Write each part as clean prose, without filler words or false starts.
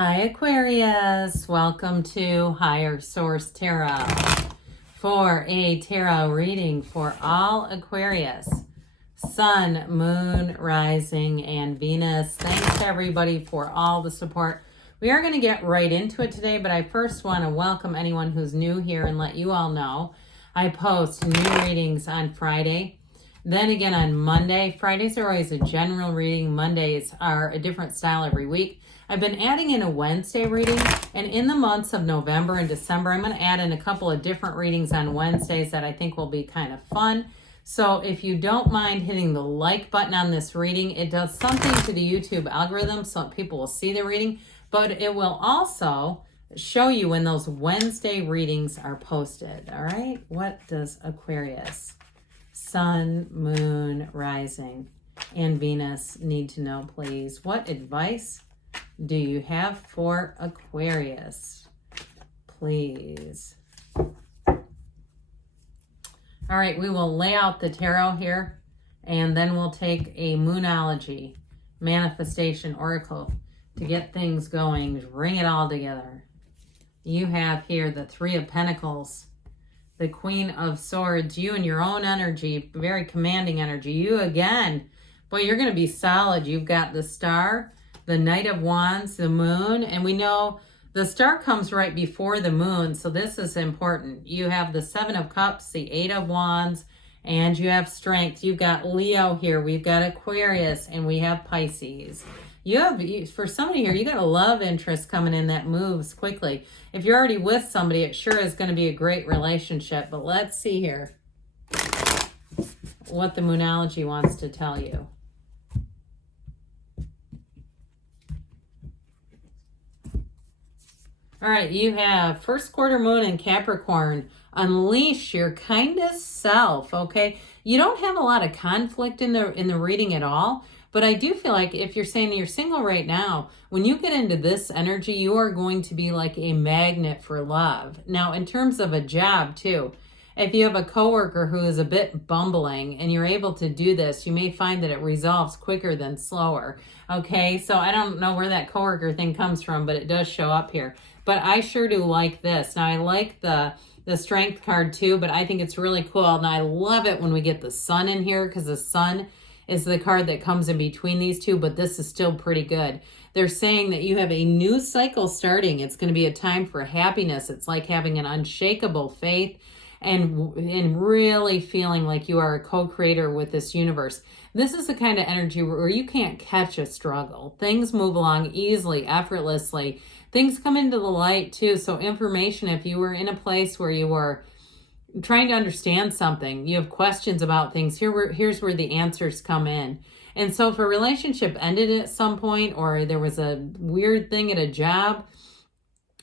Hi Aquarius, welcome to Higher Source Tarot for a tarot reading for all Aquarius, Sun, Moon, Rising, and Venus. Thanks to everybody for all the support. We are going to get right into it today, but I first want to welcome anyone who's new here and let you all know I post new readings on Friday, then again on Monday. Fridays are always a general reading. Mondays are a different style every week. I've been adding in a Wednesday reading, and in the months of November and December, I'm going to add in a couple of different readings on Wednesdays that I think will be kind of fun. So if you don't mind hitting the like button on this reading, it does something to the YouTube algorithm so people will see the reading, but it will also show you when those Wednesday readings are posted. All right, what does Aquarius, Sun, Moon, Rising, and Venus need to know, please? What advice do you have for Aquarius, please? All right, we will lay out the tarot here, and then we'll take a Moonology manifestation oracle to get things going, bring it all together. You have here the Three of Pentacles, the Queen of Swords, you and your own energy, very commanding energy. You again, boy, you're going to be solid. You've got the Star, the Knight of Wands, the Moon, and we know the Star comes right before the Moon, so this is important. You have the Seven of Cups, the Eight of Wands, and you have Strength. You've got Leo here, we've got Aquarius, and we have Pisces. You have, for somebody here, you got a love interest coming in that moves quickly. If you're already with somebody, it sure is going to be a great relationship, but let's see here what the Moonology wants to tell you. All right, you have first quarter moon in Capricorn. Unleash your kindest self, okay? You don't have a lot of conflict in the reading at all, but I do feel like if you're saying you're single right now, when you get into this energy, you are going to be like a magnet for love. Now, in terms of a job too, if you have a coworker who is a bit bumbling and you're able to do this, you may find that it resolves quicker than slower, okay? So I don't know where that coworker thing comes from, but it does show up here. But I sure do like this. Now, I like the Strength card too, but I think it's really cool. And I love it when we get the Sun in here because the Sun is the card that comes in between these two, but this is still pretty good. They're saying that you have a new cycle starting. It's going to be a time for happiness. It's like having an unshakable faith and really feeling like you are a co-creator with this universe. This is the kind of energy where you can't catch a struggle. Things move along easily, effortlessly. Things come into the light too. So information, if you were in a place where you were trying to understand something, you have questions about things, here's where the answers come in. And so if a relationship ended at some point or there was a weird thing at a job,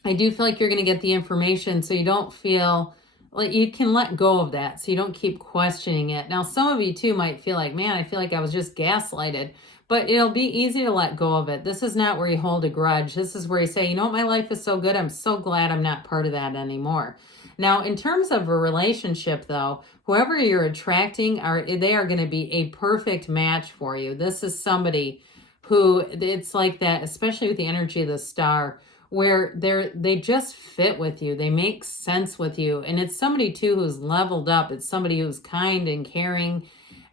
I do feel like you're going to get the information so you don't feel like you can let go of that, so you don't keep questioning it. Now, some of you too might feel like, man, I feel like I was just gaslighted, but it'll be easy to let go of it. This is not where you hold a grudge. This is where you say, you know what, my life is so good. I'm so glad I'm not part of that anymore. Now, in terms of a relationship though, whoever you're attracting, they are going to be a perfect match for you. This is somebody who, it's like that, especially with the energy of the Star, where they just fit with you. They make sense with you. And it's somebody too who's leveled up. It's somebody who's kind and caring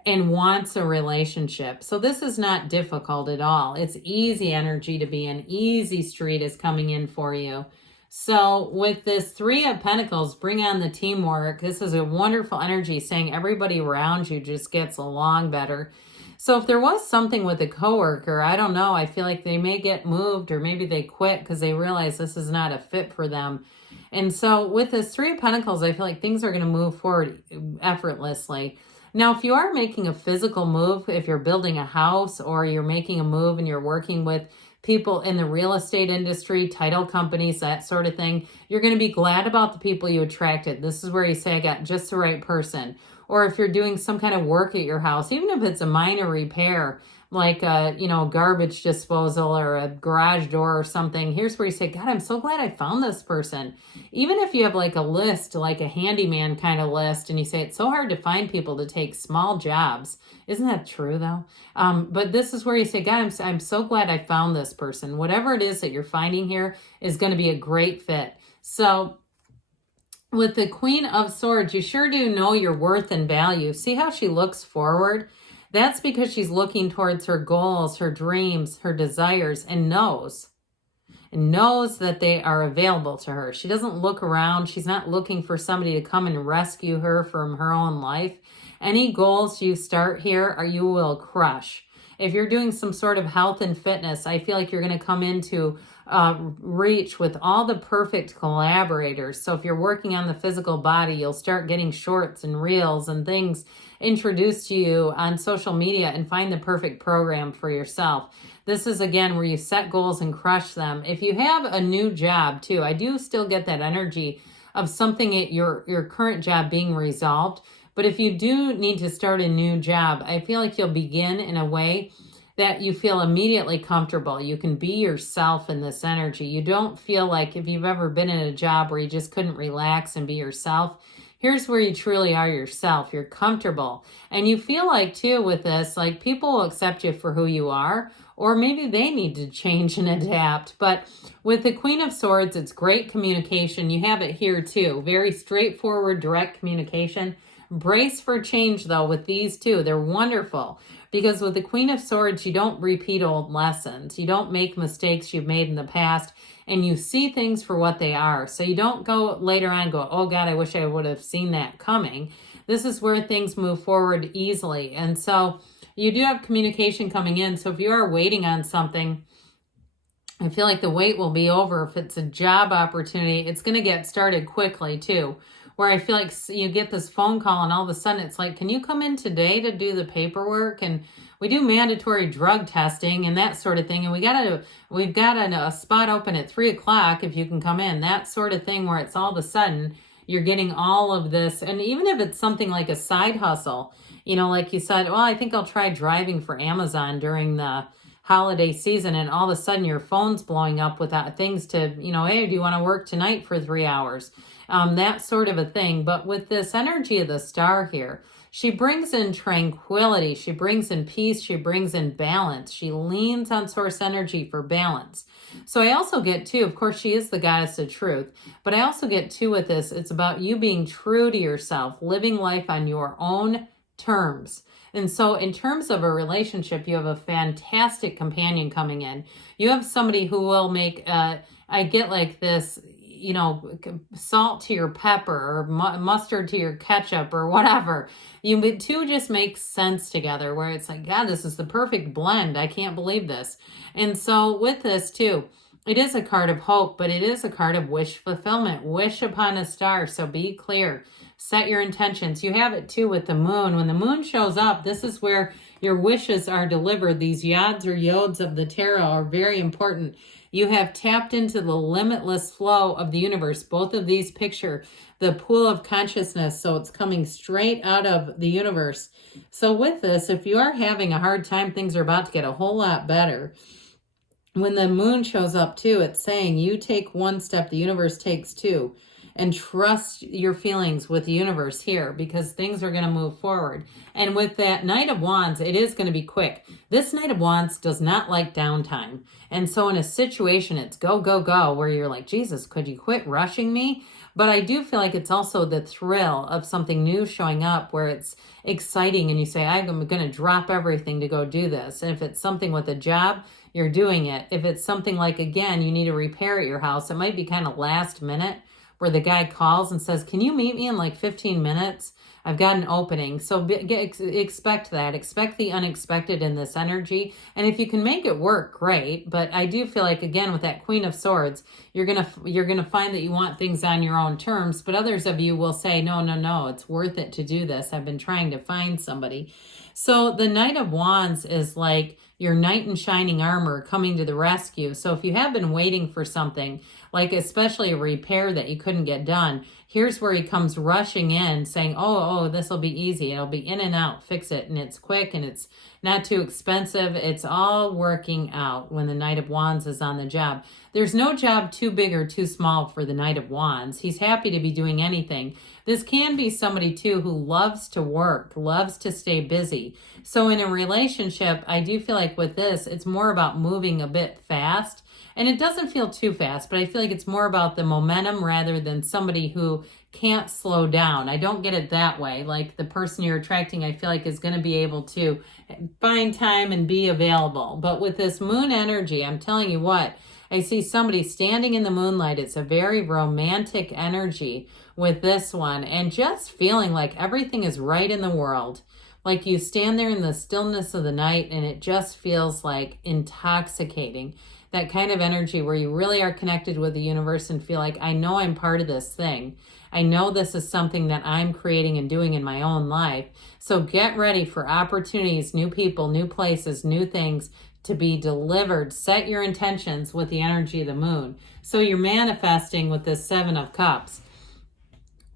and wants a relationship. So this is not difficult at all. It's easy energy to be in. Easy street is coming in for you. So with this Three of Pentacles, bring on the teamwork. This is a wonderful energy saying everybody around you just gets along better. So if there was something with a coworker, I don't know, I feel like they may get moved or maybe they quit because they realize this is not a fit for them. And so with this Three of Pentacles, I feel like things are going to move forward effortlessly. Now, if you are making a physical move, if you're building a house or you're making a move and you're working with people in the real estate industry, title companies, that sort of thing, you're going to be glad about the people you attracted. This is where you say, I got just the right person. Or if you're doing some kind of work at your house, even if it's a minor repair, like a, you know, garbage disposal or a garage door or something. Here's where you say, God, I'm so glad I found this person. Even if you have like a list, like a handyman kind of list, and you say it's so hard to find people to take small jobs. Isn't that true though? But this is where you say, God, I'm so glad I found this person. Whatever it is that you're finding here is going to be a great fit. So with the Queen of Swords, you sure do know your worth and value. See how she looks forward? That's because she's looking towards her goals, her dreams, her desires, and knows that they are available to her. She doesn't look around. She's not looking for somebody to come and rescue her from her own life. Any goals you start here, you will crush. If you're doing some sort of health and fitness, I feel like you're going to come into reach with all the perfect collaborators. So if you're working on the physical body, you'll start getting shorts and reels and things introduced to you on social media and find the perfect program for yourself. This is, again, where you set goals and crush them. If you have a new job, too, I do still get that energy of something at your current job being resolved. But if you do need to start a new job, I feel like you'll begin in a way that you feel immediately comfortable. You can be yourself in this energy. You don't feel like, if you've ever been in a job where you just couldn't relax and be yourself, here's where you truly are yourself. You're comfortable. And you feel like, too, with this, like people will accept you for who you are, or maybe they need to change and adapt. But with the Queen of Swords, it's great communication. You have it here, too. Very straightforward, direct communication. Brace for change, though, with these two. They're wonderful. Because with the Queen of Swords, you don't repeat old lessons. You don't make mistakes you've made in the past. And you see things for what they are. So you don't go later on and go, oh, God, I wish I would have seen that coming. This is where things move forward easily. And so you do have communication coming in. So if you are waiting on something, I feel like the wait will be over. If it's a job opportunity, it's going to get started quickly, too. Where I feel like you get this phone call and all of a sudden it's like, can you come in today to do the paperwork? And we do mandatory drug testing and that sort of thing. And we've got a spot open at 3:00 if you can come in. That sort of thing where it's all of a sudden you're getting all of this. And even if it's something like a side hustle, you know, like you said, well, I think I'll try driving for Amazon during the holiday season, and all of a sudden your phone's blowing up with things to, you know, hey, do you want to work tonight for 3 hours? That sort of a thing. But with this energy of the star here, she brings in tranquility, she brings in peace, she brings in balance. She leans on source energy for balance. So I also get, too, of course, she is the goddess of truth, but I also get, too, with this, it's about you being true to yourself, living life on your own terms. And so in terms of a relationship, you have a fantastic companion coming in. You have somebody who will make, I get like this, you know, salt to your pepper or mustard to your ketchup or whatever. You two just make sense together where it's like, God, this is the perfect blend. I can't believe this. And so with this too, it is a card of hope, but it is a card of wish fulfillment. Wish upon a star. So be clear. Set your intentions. You have it too with the moon. When the moon shows up, this is where your wishes are delivered. These yods or yods of the tarot are very important. You have tapped into the limitless flow of the universe. Both of these picture the pool of consciousness, so it's coming straight out of the universe. So with this, if you are having a hard time, things are about to get a whole lot better. When the moon shows up too, it's saying you take one step, the universe takes two. And trust your feelings with the universe here because things are going to move forward. And with that Knight of Wands, it is going to be quick. This Knight of Wands does not like downtime. And so in a situation, it's go, go, go, where you're like, Jesus, could you quit rushing me? But I do feel like it's also the thrill of something new showing up where it's exciting and you say, I'm going to drop everything to go do this. And if it's something with a job, you're doing it. If it's something like, again, you need to repair at your house, it might be kind of last minute, where the guy calls and says, can you meet me in like 15 minutes? I've got an opening. So expect that. Expect the unexpected in this energy. And if you can make it work, great. But I do feel like, again, with that Queen of Swords, you're gonna find that you want things on your own terms. But others of you will say, no, it's worth it to do this. I've been trying to find somebody. So the Knight of Wands is like your knight in shining armor coming to the rescue. So if you have been waiting for something, like especially a repair that you couldn't get done, here's where he comes rushing in saying, oh, this will be easy. It'll be in and out, fix it. And it's quick and it's not too expensive. It's all working out when the Knight of Wands is on the job. There's no job too big or too small for the Knight of Wands. He's happy to be doing anything. This can be somebody too who loves to work, loves to stay busy. So in a relationship, I do feel like with this, it's more about moving a bit fast. And it doesn't feel too fast, but I feel like it's more about the momentum rather than somebody who can't slow down. I don't get it that way. Like the person you're attracting, I feel like is going to be able to find time and be available. But with this moon energy, I'm telling you what, I see somebody standing in the moonlight. It's a very romantic energy with this one, and just feeling like everything is right in the world. Like you stand there in the stillness of the night and it just feels like intoxicating. That kind of energy where you really are connected with the universe and feel like, I know I'm part of this thing. I know this is something that I'm creating and doing in my own life. So get ready for opportunities, new people, new places, new things to be delivered. Set your intentions with the energy of the moon. So you're manifesting with this Seven of Cups.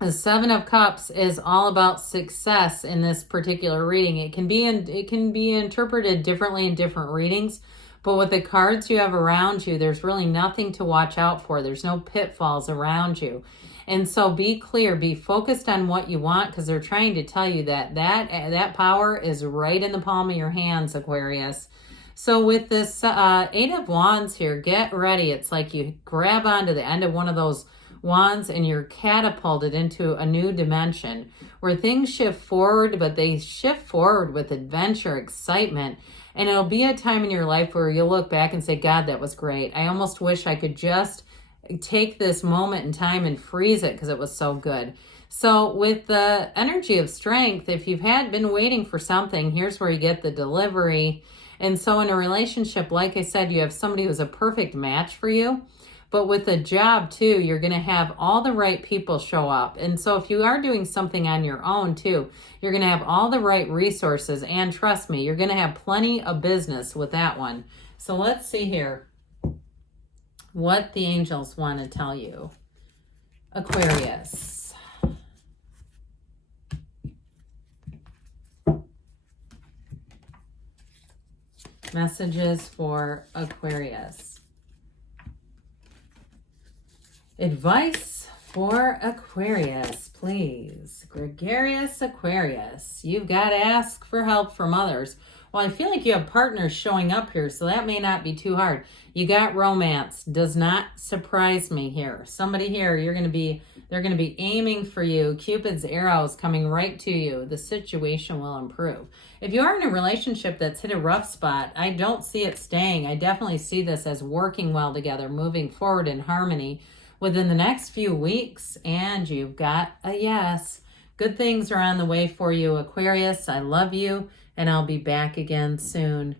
The Seven of Cups is all about success in this particular reading. It can be interpreted differently in different readings. But with the cards you have around you, there's really nothing to watch out for. There's no pitfalls around you. And so be clear, be focused on what you want, because they're trying to tell you that power is right in the palm of your hands, Aquarius. So with this Eight of Wands here, get ready. It's like you grab onto the end of one of those wands and you're catapulted into a new dimension where things shift forward, but they shift forward with adventure, excitement. And it'll be a time in your life where you'll look back and say, God, that was great. I almost wish I could just take this moment in time and freeze it because it was so good. So with the energy of strength, if you've been waiting for something, here's where you get the delivery. And so in a relationship, like I said, you have somebody who's a perfect match for you. But with a job too, you're going to have all the right people show up. And so if you are doing something on your own too, you're going to have all the right resources. And trust me, you're going to have plenty of business with that one. So let's see here what the angels want to tell you. Aquarius. Messages for Aquarius. Advice for Aquarius, please. Gregarious Aquarius, you've got to ask for help from others. Well, I feel like you have partners showing up here, so that may not be too hard. You got romance. Does not surprise me here. Somebody here, they're going to be aiming for you. Cupid's arrows coming right to you. The situation will improve. If you are in a relationship that's hit a rough spot, I don't see it staying. I definitely see this as working well together, moving forward in harmony within the next few weeks, and you've got a yes. Good things are on the way for you, Aquarius. I love you, and I'll be back again soon.